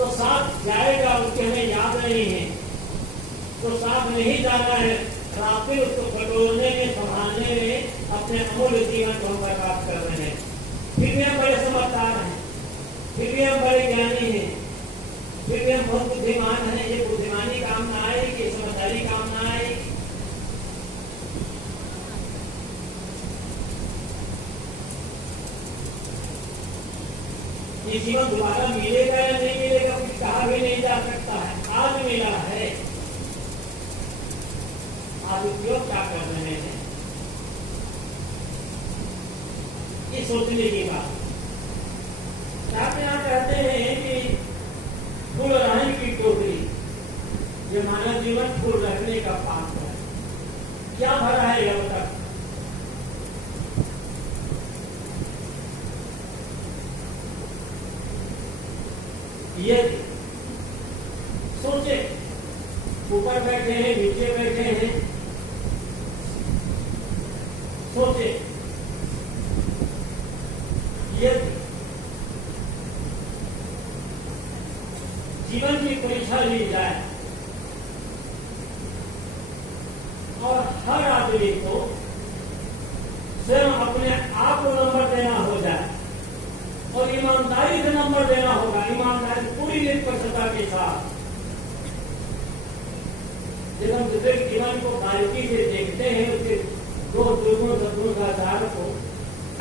तो साथ जाएगा, उसकी हमें याद नहीं है, तो साथ नहीं जाना है, रात्रि उसको बटोरने में, संभालने में अपने अमूल्य जीवन को हम बर्बाद कर रहे हैं। फिर भी हम बड़े समझदार हैं, फिर भी हम बड़े ज्ञानी हैं, फिर भी हम बहुत बुद्धिमान हैं। ये बुद्धिमानी काम ना आएगी, समझदारी काम ना आएगी। ये जीवन दोबारा मिलेगा या नहीं मिलेगा कुछ कहा भी नहीं जा सकता है। आज मिला है, आज उपयोग क्या कर रहे हैं, ये सोचने की बात। आप यहाँ कहते हैं कि फूल रहने की टोकरी, ये मानव जीवन फूल रखने का पात्र है। क्या भरा है अब तक? ये सोचे, ऊपर बैठे हैं, नीचे बैठे हैं, सोचे ये जीवन की परीक्षा ली जाए और हर आदमी को स्वयं अपने आप को नंबर देना हो जाए और ईमानदारी से नंबर देना होगा, ईमानदारी पूरी निष्पक्षता के साथ। जब हम दूसरे जीवन को बारीकी से देखते हैं, उसके दो दुर्गुण सद्गुण का आधार को,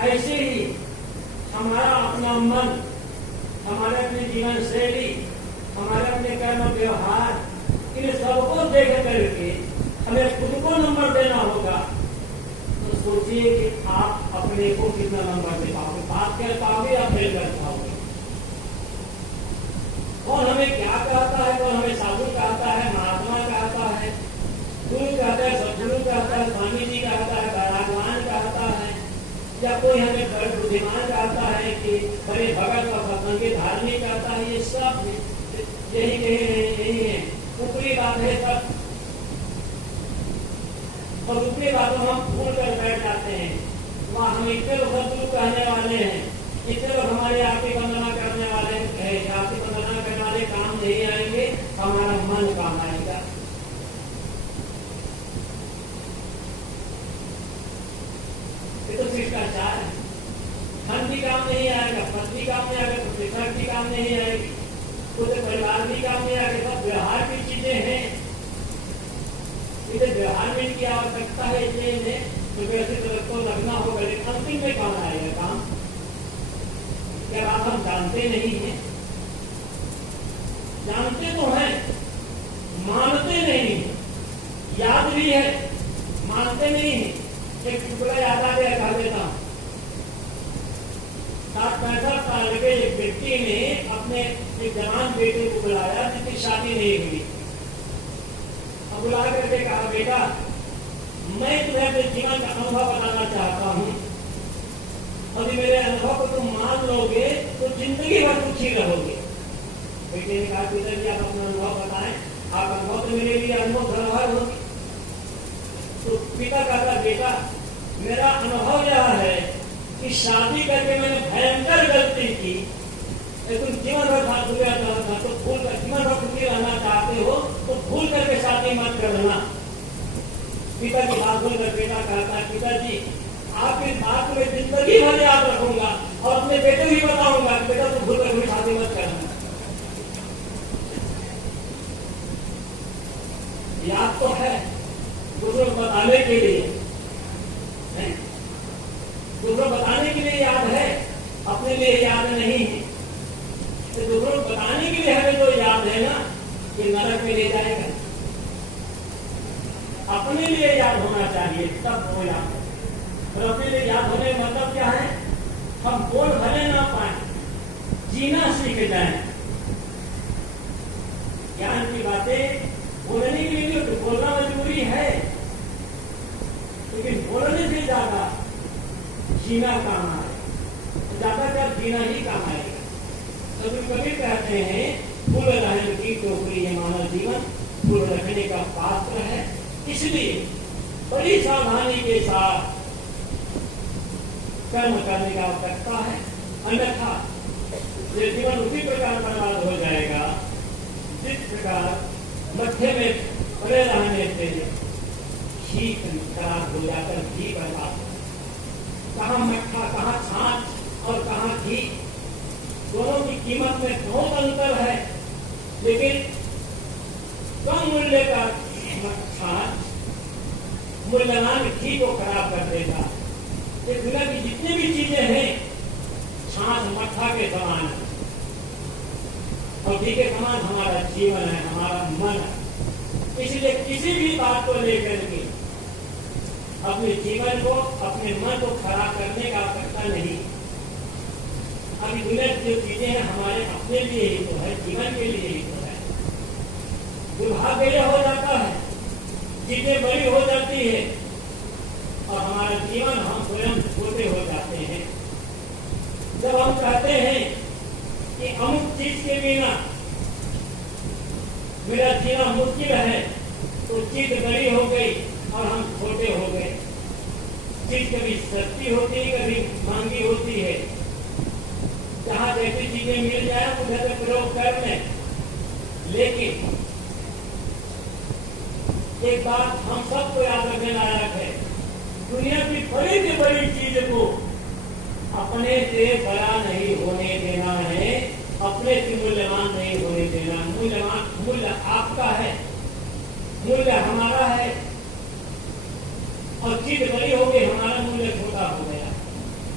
ऐसे ही हमारा अपना मन, हमारे अपने जीवन शैली, हमारे अपने कर्म व्यवहार, इन सबको देख करके हमें खुद को नंबर देना होगा। तो सोचिए कि आप अपने को कितना नंबर दे पाओगे, पास कर पाओगे या फेल कर पाओगे। कौन हमें क्या कहता है, कौन हमें साधु कहता है, महात्मा कहता है, गुरु कहता है, सदगुरु कहता है, स्वामी जी कहता है, भगवान कहता है, या कोई हमें बड़े बुद्धिमान कहता है कि बड़े भगत और सत्संगी धार्मिक कहता है। ये सब यही है, ऊपरी बात है सब, और ऊपरी बातों हम भूल कर बैठ जाते हैं। वहाँ हम इतने लोग सदगुरु कहने वाले हैं, इतने लोग हमारे आरती वंदना करने वाले हैं, आरती वंदना करने वाले काम नहीं आएंगे, हमारा मन काम आएगा। ये तो शिष्टाचार है। धन भी काम नहीं आएगा, पद भी काम नहीं आएगा, प्रतिष्ठा भी काम नहीं आएगी, पूरे परिवार भी काम नहीं आएगा। सब व्यवहार की चीजें हैं, इसे व्यवहार में की आवश्यकता है, इसलिए तो वैसे तरफ को लगना होगा, लेकिन अंतिम में काम आएगा काम। क्या बात हम जानते नहीं हैं? जानते तो हैं, मानते नहीं, याद भी है, मानते नहीं है। एक टुकड़ा याद आ गया, कह देता हूं। 60-65 साल के एक व्यक्ति ने अपने एक जवान बेटे को बुलाया जिसकी शादी नहीं हुई। अब बुला करके कहा, बेटा मैं तुम्हें अपने जीवन का अनुभव बताना चाहता हूँ, और मेरे अनुभव को तुम मान लोगे तो जिंदगी भर दुखी रहोगे। बेटे ने कहा, पिताजी आप अपना अनुभव बताएं, आप अनुभव तो मेरे लिए अनुभव धरोहर होगी। तो पिता कहता, बेटा मेरा अनुभव यह है कि शादी करके मैंने भयंकर गलती की, लेकिन जीवन भर साथ जुड़ा था, तो भूल कर जीवन भर सुखी रहना चाहते हो तो भूल करके शादी मत करना। पिता की बात सुनकर बेटा कहता है, पिताजी आपकी बात को मैं जिंदगी भर याद रखूंगा और अपने बेटे को भी बताऊंगा कि बेटा तू भूल कर शादी मत करना। याद तो है, दूसरों को बताने के लिए, दूसरों बताने के लिए याद है, अपने लिए याद नहीं है। तो दूसरों को बताने के लिए हमें जो याद है ना, ये नरक में ले जाएगा। अपने लिए याद होना चाहिए, तब वो याद है। और अपने लिए याद होने का मतलब क्या है? हम बोल भले ना पाए, जीना सीख जाए। ज्ञान की बातें बोलने के लिए तो बोलना मजबूरी है, लेकिन बोलने से ज्यादा जीना काम आए, ज्यादातर जीना ही काम आएगा। तो कभी कहते हैं, फूल रहने की टोकरी है मानव जीवन, फूल रखने का पात्र है। इसलिए बड़ी सावधानी के साथ कर्म करने की आवश्यकता है, अन्यथा ये जीवन उसी प्रकार बर्बाद हो जाएगा प्रकार मट्ठे में पड़े रहने से घी खराब हो जाकर घी बर्बाद, कहाँ मट्ठा कहाँ छाछ और कहाँ घी, दोनों की कीमत में बहुत अंतर है। लेकिन कम मूल्य का छाछ मूल्यवान घी को खराब कर देगा। ये दुनिया की जितनी भी चीजें हैं छाछ मट्ठा के समान है और घी के समान हमारा जीवन है, हमारा मन है। इसलिए किसी भी बात को लेकर के अपने जीवन को, अपने मन को खराब करने का आवश्यकता नहीं। अभी दुनिया की जो चीजें हैं हमारे अपने लिए ही तो है, जीवन के लिए ही तो है। दुर्भाग्य हो जाता है, चीजें बड़ी हो जाती है और हमारा जीवन हम स्वयं छोटे हो जाते हैं। जब हम कहते हैं कि अमुक चीज के बिना मेरा जीना मुश्किल है, तो चीज बड़ी हो गई और हम छोटे हो गए। चीज कभी सस्ती होती है, कभी महंगी होती है। जहां जैसी चीजें मिल जाए उधर से प्रयोग कर लें। लेकिन एक बात हम सबको याद रखने लायक है, दुनिया की बड़ी से बड़ी चीज को अपने से बड़ा नहीं होने देना है, अपने से मूल्यवान नहीं होने देना। मूल्य आपका है, मूल्य हमारा है और चीज बड़ी हो गई, हमारा मूल्य छोटा हो गया।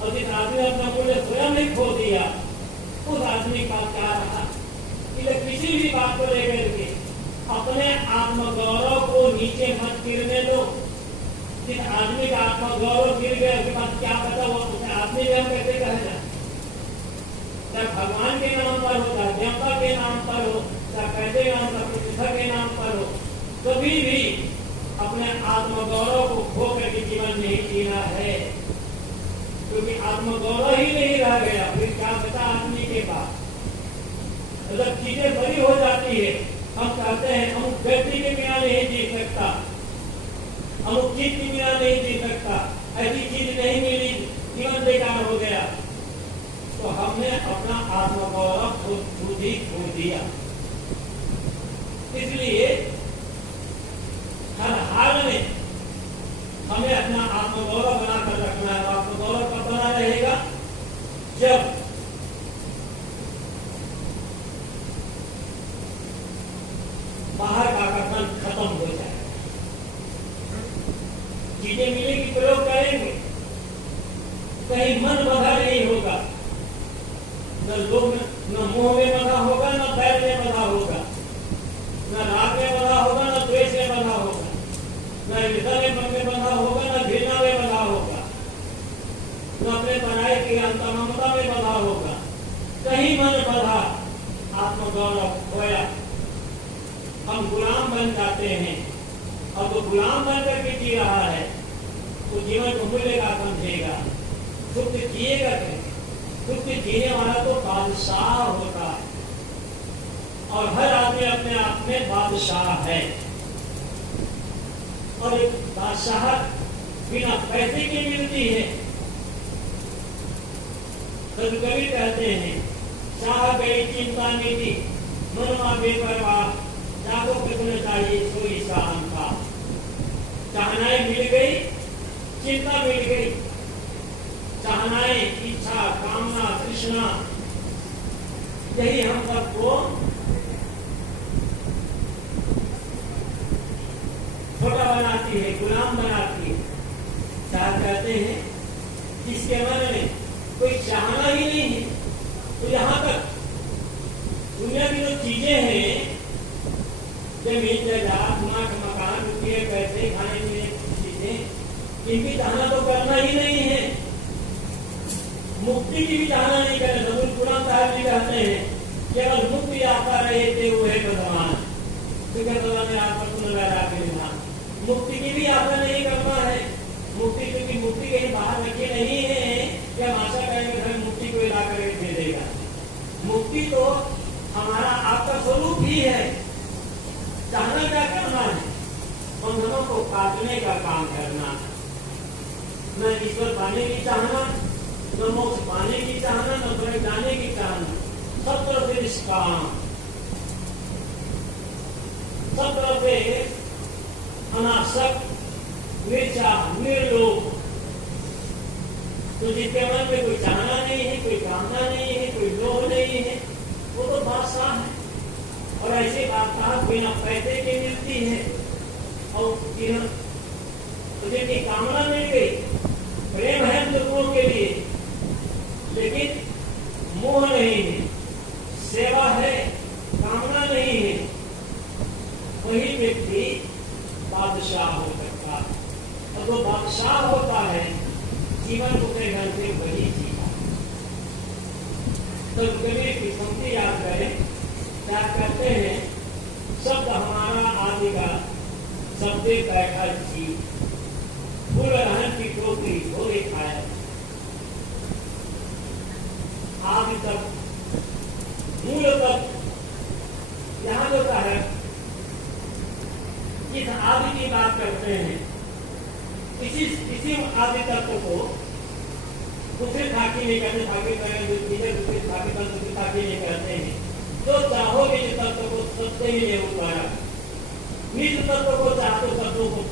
और जिस आदमी ने अपना मूल्य स्वयं नहीं खो दिया, उस आदमी का क्या रहा। इसलिए किसी भी बात को लेकर के अपने आत्मगौरव को नीचे मत गिरने दो। जिस आदमी का आत्मगौरव गिर गया उसके बाद क्या पता वो उसे आदमी भी हम कैसे कहे जाए। चाहे भगवान के नाम पर हो, चाहे देवता के नाम पर हो, चाहे पैसे नाम पर, प्रतिष्ठा के नाम पर हो, कभी भी अपने आत्मगौरव को खो करके जीवन नहीं जीना है। क्योंकि आत्मगौरव ही नहीं रह गया, फिर क्या बचा आदमी के पास। जब चीजें बड़ी हो जाती है, हम कहते हैं अमुक व्यक्ति के बिना नहीं जी सकता, अमुक चीज के बिना नहीं जी सकता, ऐसी चीज नहीं मिली, जीवन बेकार हो गया। तो हमने अपना आत्मगौरव खुद ही खो दिया। इसलिए हर हाल में हमें अपना आत्मगौरव बनाकर रखना है। आत्मगौरव कब बना रहेगा? जब बाहर का आकर्षण खत्म हो जाए। चीजें मिलेगी, प्रयोग करेंगे, कहीं मन बंधा नहीं होगा, न लोग न मुंह में बंधा होगा, न पैर में बंधा होगा, न राग में बंधा होगा, न द्वेष में बंधा होगा, न हृदय में बंधा होगा, न घृणा में बंधा होगा, न अपने बनाए की अंतर्ममता में बंधा होगा। कहीं मन बंधा, आत्मगौरव खोया, हम गुलाम बन जाते हैं। अब वो गुलाम बन करके जी रहा है, वो जीवन को मूल्य का समझेगा, सुख जिएगा कैसे? सुख जीने वाला तो बादशाह होता है और हर आदमी अपने आप में बादशाह है। और एक बादशाह बिना पैसे की मिलती है। कवि कहते हैं, शाह गई चिंता मिली, मनमा बेपरवाह, जागो कितने चाहिए सोई शाम का। चाहनाएं मिल गई, चिंता मिल गई। चाहनाएं, इच्छा, कामना, तृष्णा, यही हम सबको छोटा बनाती है, गुलाम बनाती है। शायद कहते हैं जिसके मन में कोई चाहना ही नहीं है, तो यहाँ तक दुनिया की जो चीजें हैं, जमीन जायदाद, मकान, रुपये, पैसे, खाने पीने की चीजें, इनकी चाहना तो करना ही नहीं है। मुक्ति की भी चाहना नहीं करना। अब्दुल कलाम साहब जी कहते हैं, केवल मुक्ति आता रहे थे वो है भगवान। मुक्ति की भी आशा नहीं करना है। मुक्ति क्योंकि मुक्ति कहीं बाहर रखी नहीं है कि हम आशा करेंगे हमें मुक्ति को ला करके दे देगा। मुक्ति तो हमारा आपका स्वरूप ही है। चाहना क्या करना है? बंधनों को काटने का काम करना, न ईश्वर पाने की चाहना, न मोक्ष पाने की चाहना, न स्वर्ग जाने की चाहना, सब तरह से निष्काम। सब तरफ से अनासक्त, निर्चाह, निर्लोभ, तो जिनके मन में कोई चाहना नहीं है, कोई कामना नहीं है, कोई लोभ नहीं है, वो तो बादशाह है। और ऐसी बादशाह बिना पैसे की मिलती है, और तो जिनकी कामना मिल गई, प्रेम है लोगों के लिए, लेकिन मोह नहीं है, सेवा है, कामना नहीं है, वही व्यक्ति बादशाह हो सकता है। और वो बादशाह होता है, जीवन को अपने ढंग से वही जीता। तो कबीर की पंक्ति याद करें, क्या कहते हैं, शब्द हमारा आदि का शब्दे बैठा जी, फूल रहन की टोकरी भोरे खाया। आदि तक, मूल तक, यहाँ जो है इस आदि की बात करते हैं, इसी आदि तत्व को दूसरे खाकी नहीं कहते, दूसरे खाकी नहीं कहते हैं। जो चाहोगे इस तत्व को सबसे ही ले उतारा, निज तत्व को चाहते तत्वों को